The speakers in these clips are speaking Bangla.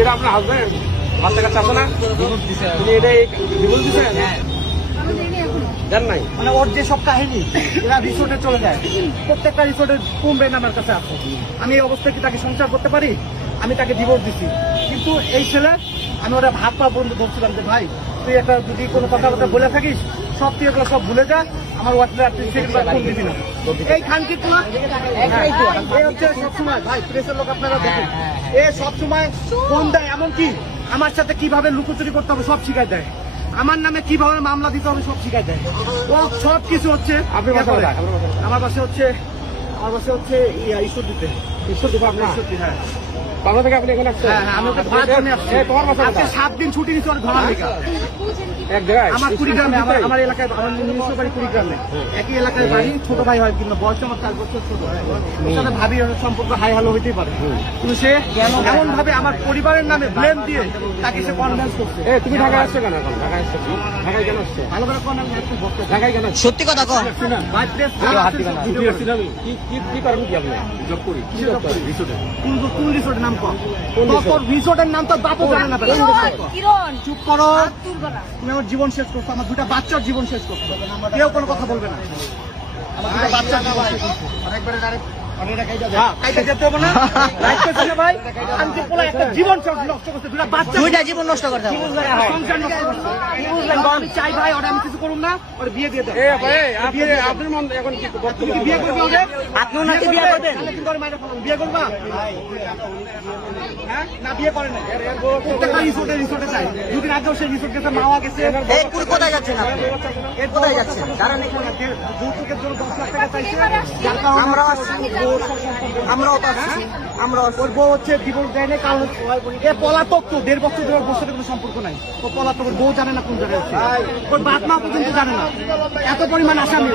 এটা আপনার হাজবেন্ড বাচ্চা কাচ্চা আছে না? তুমি এটা ডিভোর্স দিচ্ছেন? জান নাই মানে ওর যে সব কাহিনী এরা রিসোর্টে চলে যায়, প্রত্যেকটা রিসোর্টে কমবেন আমার কাছে আছে। আমি এই অবস্থায় কি তাকে সংসার করতে পারি? আমি তাকে ডিভোর্স দিচ্ছি, কিন্তু এই ছেলে আমি ওরা ভাত পা বন্ধু ধরছিলাম যে ভাই তুই একটা যদি কোনো কথাবার্তা বলে থাকিস সব তুই এগুলো সব ভুলে যা, আমার হোয়াটসঅ্যাপ তুই সেকেন্ডবার ফোন দিবি না। এই খানকি তোমার এই হচ্ছে সবসময় ভাই প্রেসের লোক আপনারা দেখেন, এ সবসময় ফোন দেয়, এমনকি আমার সাথে কিভাবে লুকোচুরি করতে হবে সব শিখাই দেয়, আমার নামে কিভাবে মামলা দিতে হবে সব শিখাই দেয়, ও সব কিছু হচ্ছে। আপনি বাসা কোথায়? আমার বাসা হচ্ছে ঈশ্বর দিতে। ঈশ্বর দিব আপনার? হ্যাঁ বাংলা থেকে আপনি এখানে আসছেন? হ্যাঁ হ্যাঁ, আমি ওকে ধরার জন্য আসছি। তোমার বাসা আজকে কোথায়? 7 দিন ছুটি নিচ্ছি ওর ধরার লেগে। এক জায়গায় আমার কুড়িগ্রামে, আমার এলাকায়, আমার নিজস্ব বাড়ি কুড়িগ্রামে, একই এলাকায় বাড়ি, ছোট ভাই হয় কিন্তু বয়স আমার 4 বছর ছোট। ওর সাথে ভাবি সম্পর্ক হাই হ্যালো হইতেই পারে, কিন্তু সে এমন ভাবে আমার পরিবারের নামে ব্লেম দিয়ে তাকে সে কনভিন্স করছে। তুমি ঢাকায় আসছো কেন এখন? ঢাকায় আসছো কি? ঢাকায় কেন আসছো? ভালো করে ঢাকায় কেন? সত্যি কথা কন। কি করেন কি আপনি? জব করি। কি জব করেন? রিসোর্টে। কোন রিসোর্টের নাম কর? তোর রিসোর্টের নাম তো বাপও জানে না। চুপ করো, তুমি আমার জীবন শেষ করছো, আমার 2টা বাচ্চার জীবন শেষ করছো, কেউ কোনো কথা বলবে না। আমার 2টা বাচ্চার জীবন শেষ করছো। দুইটা জীবন নষ্ট করতে হবে। আমি চাই ভাই ওরা আমি কিছু করুন না, ওর বিয়ে দিয়ে দেয়। আপনার মন এখন কি তুমি কি বিয়ে করবে ওদের? আপনিও নাকি বিয়ে করবেন? বিয়ে করবা? হ্যাঁ? না বিয়ে করে না, প্রত্যেকটা রিসোর্টে চাই। 2 দিন আগেও সেই রিসোর্ট গেছে, মাওয়া গেছে। এই কুড়ি কোথায় যাচ্ছেন আপনি? কোথায় যাচ্ছেন? দাঁড়ান এখানে। যৌতুকের জন্য 10 লাখ টাকা চাইছে, যার কারণে আমরাও আসছি। আমরাও তো আসছি। আমরাও আসছি। ওর বউ হচ্ছে ডিভোর্স দেয় না, কারণ এ পলাতক, তো 1.5 বছর ধরে ওর সাথে কোনো সম্পর্ক নাই। ও পলাতক, ওর বউ জানে না কোন জায়গায় আছে, ওর বাপ মা পর্যন্ত জানে না, এত পরিমাণ আসামি।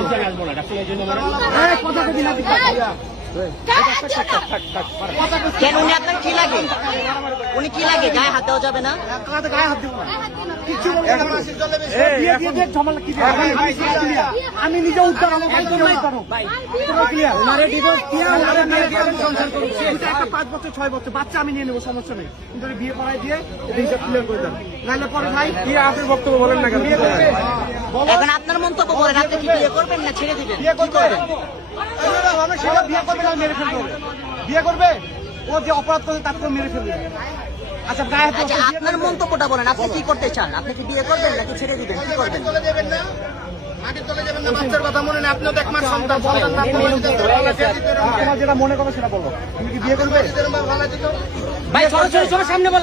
কথা কবি না, কেন উনি আপনার কি লাগে? উনি কি লাগে? গায়ে হাত দেওয়া যাবে না? গায়ে হাত দেবো না, কিচ্ছু বলবো না। বিয়ে দিয়ে দিয়ে ঝামেলা কি দিয়ে? আমি নিজে উদ্ধার, আমার ভাই জন্য উদ্ধার হোক। তোমরা ক্লিয়ার? ওনারে ডিভোর্স দিয়ে ওনারে মেয়ে দিয়ে আমি সংসার করব। এটা একটা 5 বছর 6 বছর বাচ্চা আমি নিয়ে নেবো, সমস্যা নেই, কিন্তু ওরে বিয়ে করাই দিয়ে এটা হিসাব ক্লিয়ার করে দেন, নাহলে পরে ভাই কি আপনার বক্তব্য বলেন না কেন? বিয়ে করবে, এখন আপনার মন্তব্য বলেন, আপনি কি বিয়ে করবেন না ছেড়ে দিবেন? বিয়ে করবে, আমি সেটা বিয়ে করবে না, মেরে ফেলবে। বিয়ে করবে, ও যে অপরাধ করে তাকে মেরে ফেলবে। আচ্ছা গায়ে হাত আচ্ছা, আপনার মন্তব্যটা বলেন, আপনি কি করতে চান? আপনি কি বিয়ে করবেন নাকি ছেড়ে দিবেন? কি করবেন? তোমার যেটা মনে করো সেটা বলো। তুমি কি বিয়ে করবে? ভাই সরাসরি সামনে বলেন।